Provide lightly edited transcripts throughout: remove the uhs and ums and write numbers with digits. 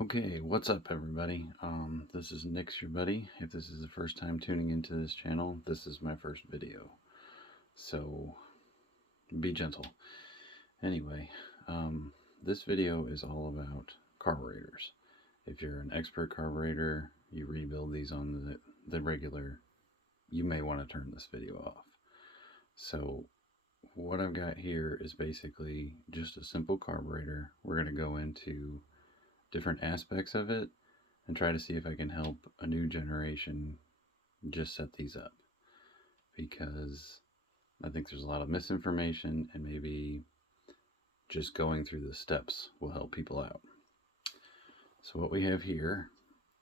Okay, what's up everybody? This is Nick's your buddy. If this is the first time tuning into this channel, this is my first video. So, be gentle. Anyway, this video is all about carburetors. If you're an expert carburetor, you rebuild these on the regular, you may want to turn this video off. So, what I've got here is basically just a simple carburetor. We're going to go into different aspects of it and try to see if I can help a new generation just set these up, because I think there's a lot of misinformation, and maybe just going through the steps will help people out. So what we have here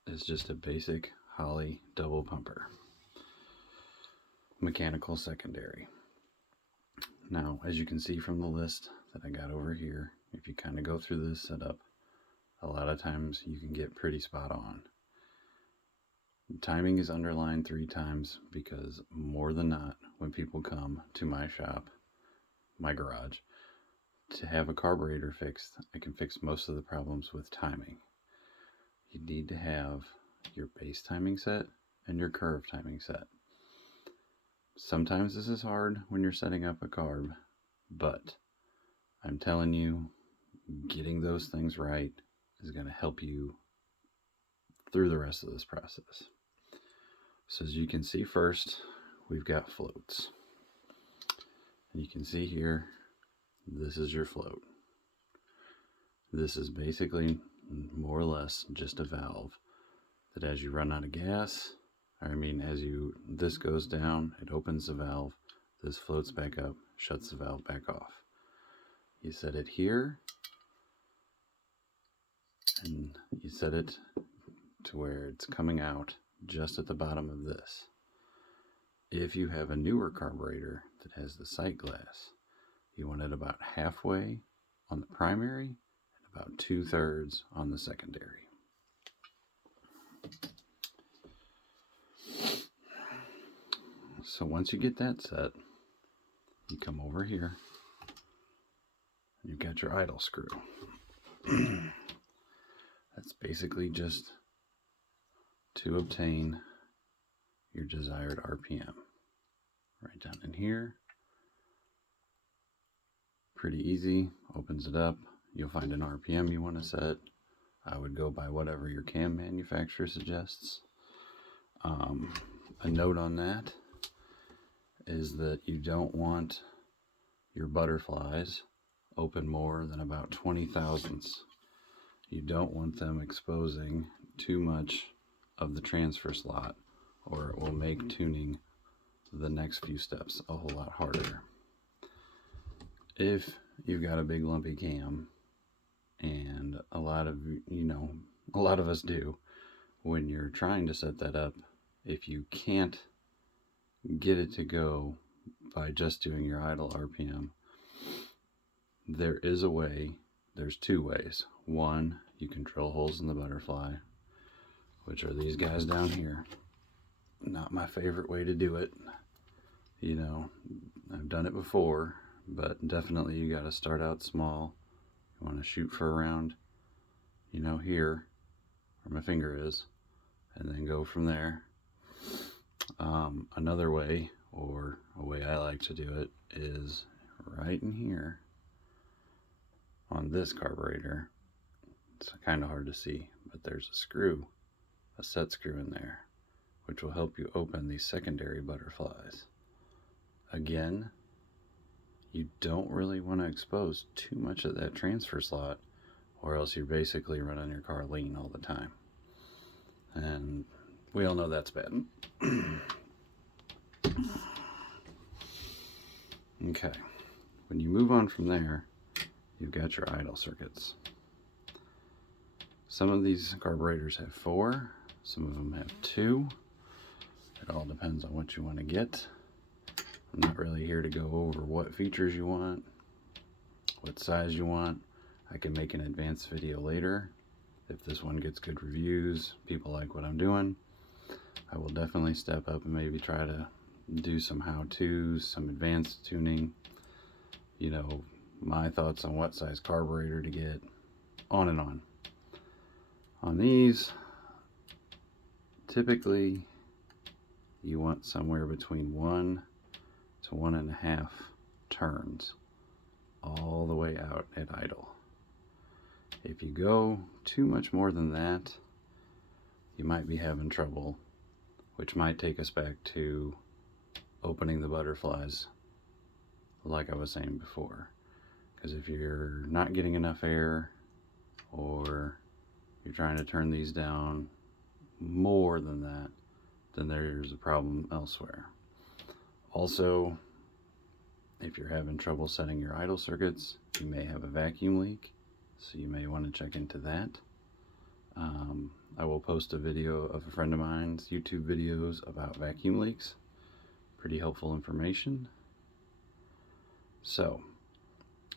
is just a basic Holley double pumper, mechanical secondary. Now, as you can see from the list that I got over here, if you kind of go through this setup, a lot of times you can get pretty spot on. Timing is underlined 3 times because more than not, when people come to my shop, my garage, to have a carburetor fixed, I can fix most of the problems with timing. You need to have your base timing set and your curve timing set. Sometimes this is hard when you're setting up a carb, but I'm telling you, getting those things right is going to help you through the rest of this process. So as you can see, first we've got floats, and you can see here, this is your float. This is basically more or less just a valve that as you run out of gas, this goes down, it opens the valve, this floats back up, shuts the valve back off. You set it here, and you set it to where it's coming out just at the bottom of this. If you have a newer carburetor that has the sight glass, you want it about halfway on the primary and about 2/3 on the secondary. So once you get that set, you come over here, you've got your idle screw. That's basically just to obtain your desired RPM. Right down in here. Pretty easy. Opens it up. You'll find an RPM you want to set. I would go by whatever your cam manufacturer suggests. A note on that is that you don't want your butterflies open more than about 20 thousandths. You don't want them exposing too much of the transfer slot, or it will make tuning the next few steps a whole lot harder. If you've got a big lumpy cam, and a lot of us do, when you're trying to set that up, if you can't get it to go by just doing your idle RPM, there is a way. There's 2 ways. One, you can drill holes in the butterfly, which are these guys down here. Not my favorite way to do it. I've done it before, but definitely you got to start out small. You want to shoot for around, here, where my finger is, and then go from there. Another way, or a way I like to do it, is right in here on this carburetor. It's kind of hard to see, but there's a set screw in there, which will help you open these secondary butterflies. Again, you don't really want to expose too much of that transfer slot, or else you're basically running your car lean all the time. And we all know that's bad. Okay, when you move on from there, you've got your idle circuits. Some of these carburetors have 4, some of them have 2. It all depends on what you want to get. I'm not really here to go over what features you want, what size you want. I can make an advanced video later. If this one gets good reviews, people like what I'm doing, I will definitely step up and maybe try to do some how-tos, some advanced tuning, my thoughts on what size carburetor to get, on and on. On these, typically you want somewhere between 1 to 1.5 turns all the way out at idle. If you go too much more than that, you might be having trouble, which might take us back to opening the butterflies like I was saying before. Because if you're not getting enough air, or you're trying to turn these down more than that, then there's a problem elsewhere. Also, if you're having trouble setting your idle circuits, you may have a vacuum leak, so you may want to check into that. I will post a video of a friend of mine's YouTube videos about vacuum leaks. Pretty helpful information. So,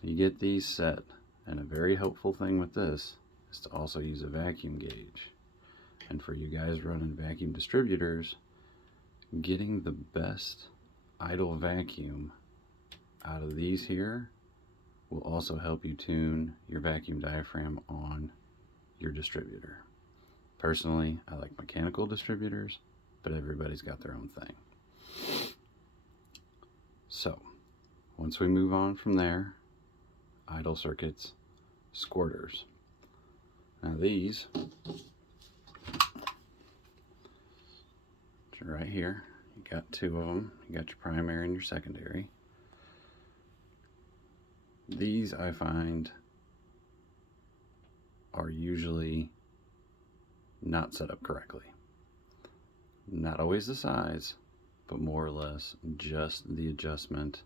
you get these set, and a very helpful thing with this is to also use a vacuum gauge. And for you guys running vacuum distributors, getting the best idle vacuum out of these here will also help you tune your vacuum diaphragm on your distributor. Personally, I like mechanical distributors, but everybody's got their own thing. So, once we move on from there, idle circuits, squirters. Now these are right here. You got 2 of them. You got your primary and your secondary. These I find are usually not set up correctly. Not always the size, but more or less just the adjustment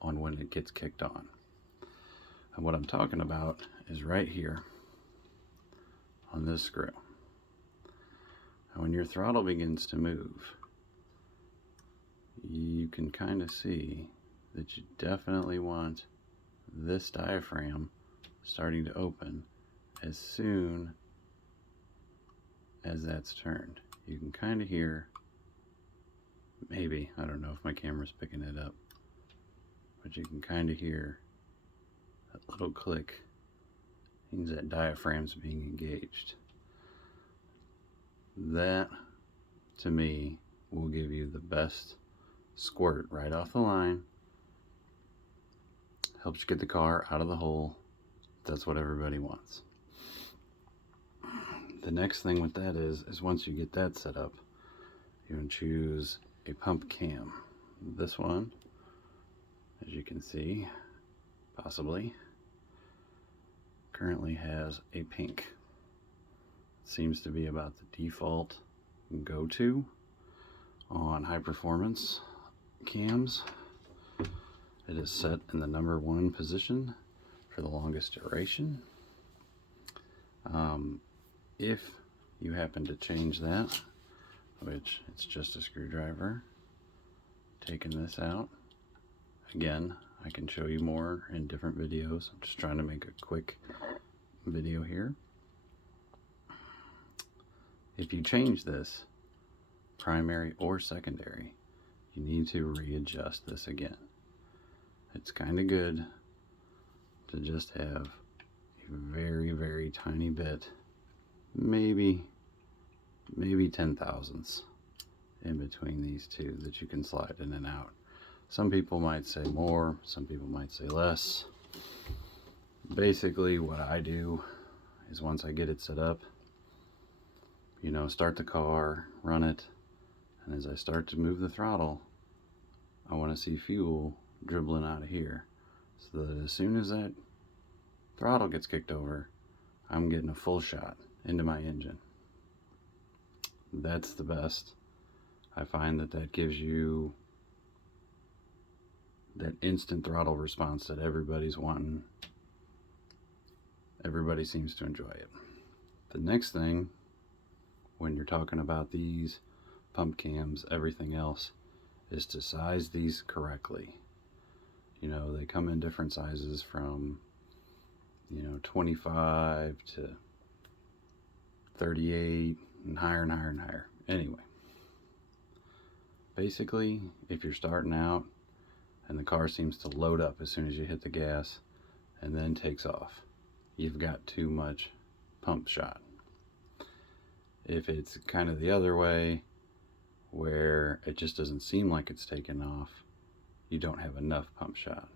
on when it gets kicked on. And what I'm talking about is right here on this screw. And when your throttle begins to move, you can kind of see that you definitely want this diaphragm starting to open as soon as that's turned. You can kind of hear, maybe, I don't know if my camera's picking it up, but you can kind of hear that little click. Means that diaphragm's being engaged. That, to me, will give you the best squirt right off the line. Helps you get the car out of the hole. That's what everybody wants. The next thing with that is once you get that set up, you can choose a pump cam. This one, as you can see, possibly, currently has a pink. Seems to be about the default go-to on high performance cams. It is set in the #1 position for the longest duration. If you happen to change that, which it's just a screwdriver, taking this out, again, I can show you more in different videos. I'm just trying to make a quick video here. If you change this, primary or secondary, you need to readjust this again. It's kind of good to just have a very, very tiny bit, maybe 10 thousandths in between these two that you can slide in and out. Some people might say more, some people might say less. Basically what I do is once I get it set up, start the car, run it, and as I start to move the throttle, I want to see fuel dribbling out of here, so that as soon as that throttle gets kicked over, I'm getting a full shot into my engine. That's the best. I find that gives you that instant throttle response that everybody's wanting. Everybody seems to enjoy it. The next thing, when you're talking about these pump cams, everything else, is to size these correctly. They come in different sizes from 25 to 38 and higher and higher and higher. Anyway, basically, if you're starting out and the car seems to load up as soon as you hit the gas and then takes off, you've got too much pump shot. If it's kind of the other way, where it just doesn't seem like it's taken off, you don't have enough pump shot.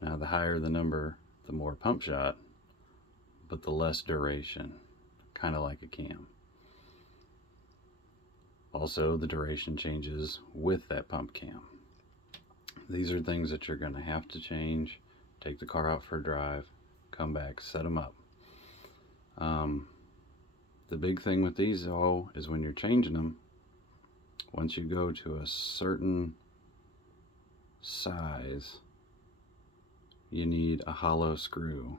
Now, the higher the number, the more pump shot, but the less duration, kind of like a cam. Also, the duration changes with that pump cam. These are things that you're going to have to change. Take the car out for a drive, come back, set them up. The big thing with these, though, is when you're changing them, once you go to a certain size, you need a hollow screw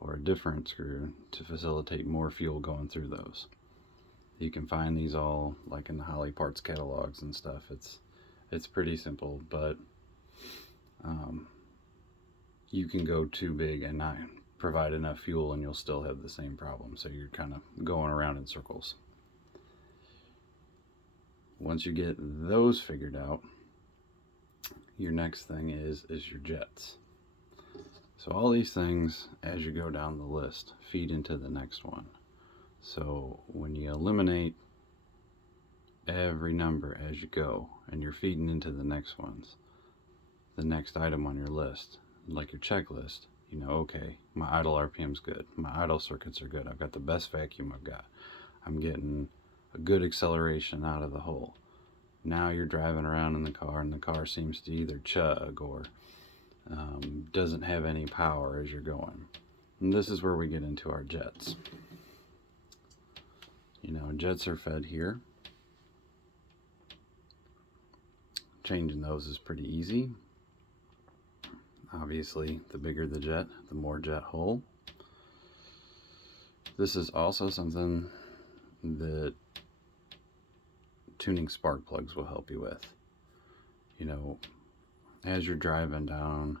or a different screw to facilitate more fuel going through those. You can find these all like in the Holley parts catalogs and stuff. It's pretty simple, but you can go too big and not provide enough fuel and you'll still have the same problem. So you're kind of going around in circles. Once you get those figured out, your next thing is your jets. So all these things, as you go down the list, feed into the next one. So when you eliminate every number as you go and you're feeding into the next ones, the next item on your list, like your checklist, you know, okay, my idle RPM's good, my idle circuits are good, I've got the best vacuum I've got, I'm getting a good acceleration out of the hole. Now you're driving around in the car and the car seems to either chug or doesn't have any power as you're going. And this is where we get into our jets. You know, jets are fed here. Changing those is pretty easy. Obviously, the bigger the jet, the more jet hole. This is also something that tuning spark plugs will help you with. You know, as you're driving down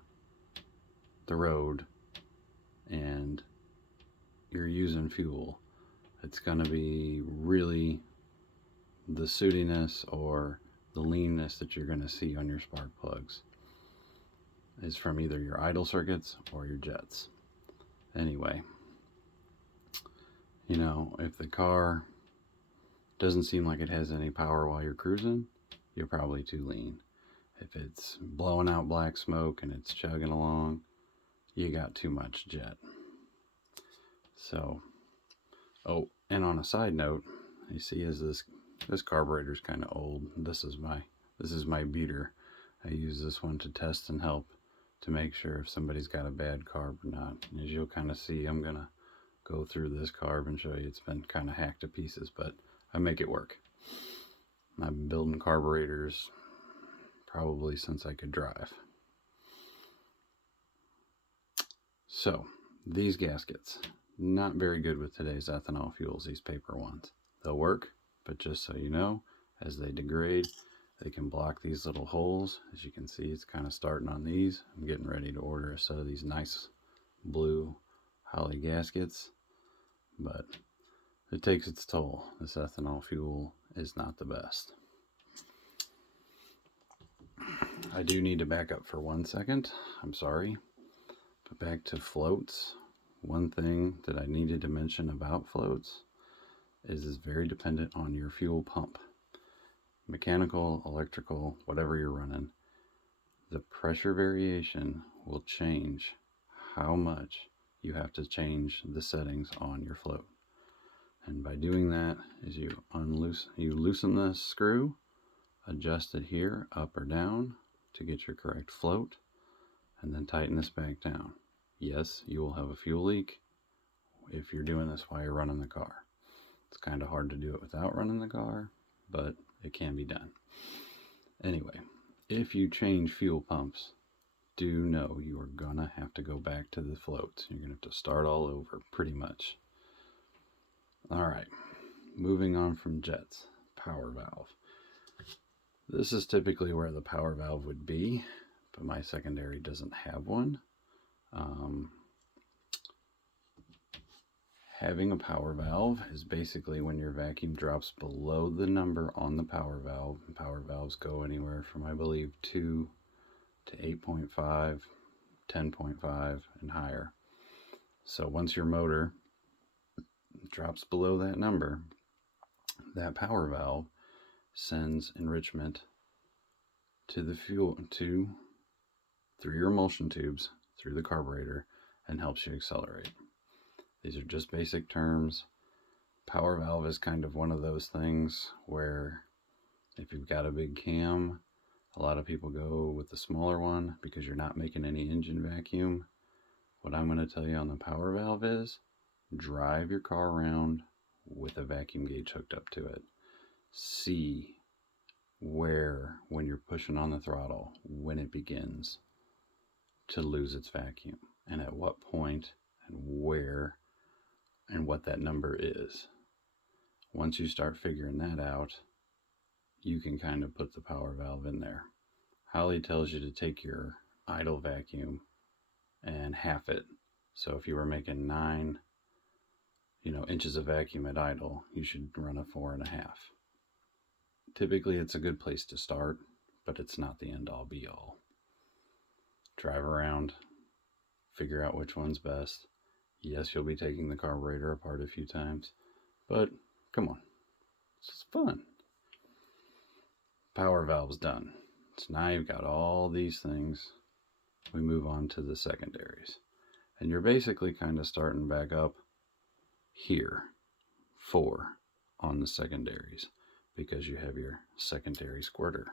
the road and you're using fuel, it's going to be really the sootiness or the leanness that you're going to see on your spark plugs is from either your idle circuits or your jets. Anyway, you know, if the car doesn't seem like it has any power while you're cruising, you're probably too lean. If it's blowing out black smoke and it's chugging along, you got too much jet. So, oh, and on a side note, you see as this carburetor's kind of old. This is my beater. I use this one to test and help to make sure if somebody's got a bad carb or not. And as you'll kind of see, I'm gonna go through this carb and show you it's been kind of hacked to pieces, but I make it work. I've been building carburetors probably since I could drive. So these gaskets, not very good with today's ethanol fuels, these paper ones. They'll work, but just so you know, as they degrade, they can block these little holes. As you can see, it's kind of starting on these. I'm getting ready to order a set of these nice blue Holley gaskets, but it takes its toll. This ethanol fuel is not the best. I do need to back up for 1 second. I'm sorry. But back to floats. One thing that I needed to mention about floats is it's very dependent on your fuel pump. Mechanical, electrical, whatever you're running, the pressure variation will change how much you have to change the settings on your float. And by doing that is you loosen the screw, adjust it here up or down to get your correct float, and then tighten this back down. Yes, you will have a fuel leak if you're doing this while you're running the car. It's kind of hard to do it without running the car, but it can be done. Anyway, if you change fuel pumps, do know you are gonna have to go back to the floats. You're gonna have to start all over pretty much. Alright, moving on from jets, power valve. This is typically where the power valve would be, but my secondary doesn't have one. Having a power valve is basically when your vacuum drops below the number on the power valve. Power valves go anywhere from, I believe, 2 to 8.5, 10.5, and higher. So once your motor drops below that number, that power valve sends enrichment to the fuel through your emulsion tubes through the carburetor and helps you accelerate. These are just basic terms. Power valve is kind of one of those things where if you've got a big cam, a lot of people go with the smaller one because you're not making any engine vacuum. What I'm going to tell you on the power valve is drive your car around with a vacuum gauge hooked up to it. See where, when you're pushing on the throttle, when it begins to lose its vacuum, and at what point, and where, and what that number is. Once you start figuring that out, you can kind of put the power valve in there. Holly tells you to take your idle vacuum and half it. So if you were making 9 inches of vacuum at idle, you should run a 4.5. Typically it's a good place to start, but it's not the end all be all. Drive around, figure out which one's best. Yes, you'll be taking the carburetor apart a few times, but come on, it's fun. Power valve's done. So now you've got all these things. We move on to the secondaries. And you're basically kind of starting back up here, 4 on the secondaries, because you have your secondary squirter.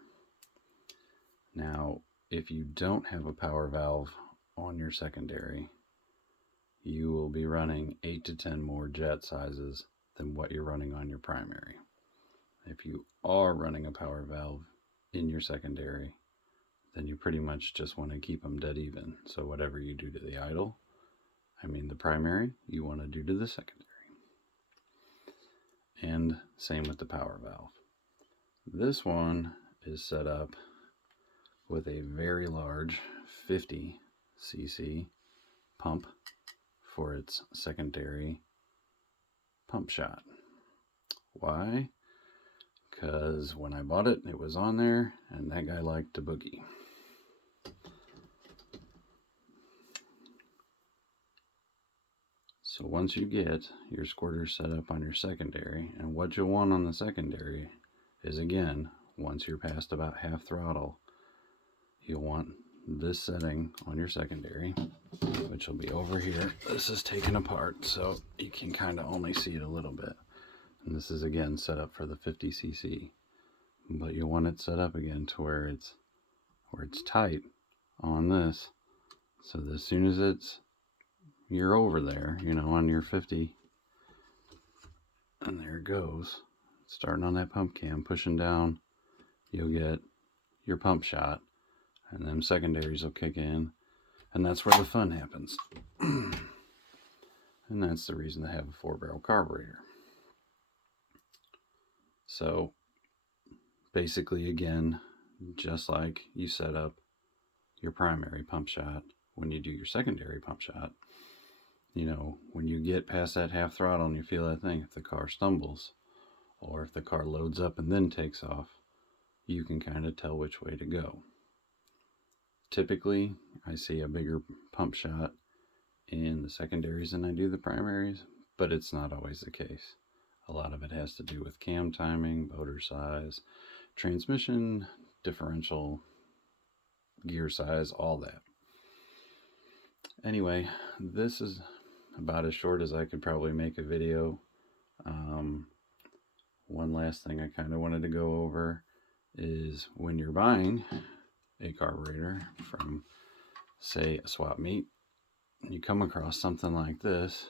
Now, if you don't have a power valve on your secondary, you will be running 8 to 10 more jet sizes than what you're running on your primary. If you are running a power valve in your secondary, then you pretty much just want to keep them dead even. So whatever you do to the the primary, you want to do to the secondary. And same with the power valve. This one is set up with a very large 50 cc pump for its secondary pump shot. Why? Because when I bought it, it was on there, and that guy liked to boogie. So once you get your squirter set up on your secondary, and what you'll want on the secondary is, again, once you're past about half throttle, you'll want this setting on your secondary, which will be over here. This is taken apart, so you can kind of only see it a little bit. And this is again set up for the 50 cc, but you want it set up again to where it's tight on this, so that as soon as you're over there, on your 50, and there it goes, starting on that pump cam, pushing down, you'll get your pump shot, and them secondaries will kick in, and that's where the fun happens. And that's the reason to have a 4-barrel carburetor. So basically, again, just like you set up your primary pump shot, when you do your secondary pump shot, when you get past that half throttle and you feel that thing, if the car stumbles or if the car loads up and then takes off, you can kind of tell which way to go. Typically, I see a bigger pump shot in the secondaries than I do the primaries, but it's not always the case. A lot of it has to do with cam timing, motor size, transmission, differential, gear size, all that. Anyway, this is about as short as I could probably make a video. One last thing I kind of wanted to go over is when you're buying a carburetor from, say, a swap meet, you come across something like this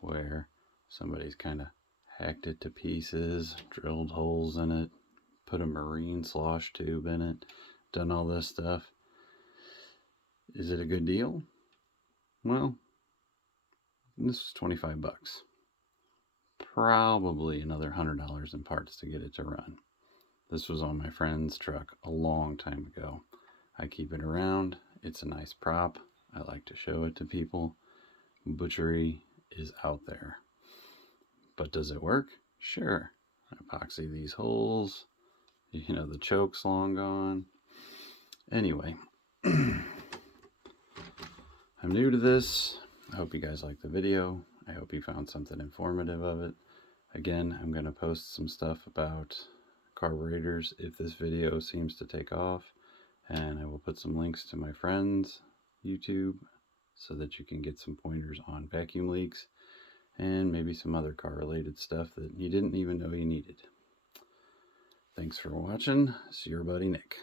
where somebody's kind of hacked it to pieces, drilled holes in it, put a marine slosh tube in it, done all this stuff. Is it a good deal? Well, this was 25 bucks. Probably another $100 in parts to get it to run. This was on my friend's truck a long time ago. I keep it around. It's a nice prop. I like to show it to people. Butchery is out there. But does it work? Sure. I epoxy these holes. The choke's long gone. Anyway, I'm new to this. I hope you guys liked the video. I hope you found something informative of it. Again, I'm going to post some stuff about carburetors if this video seems to take off, and I will put some links to my friends' YouTube so that you can get some pointers on vacuum leaks and maybe some other car related stuff that you didn't even know you needed. Thanks for watching. It's your buddy Nick.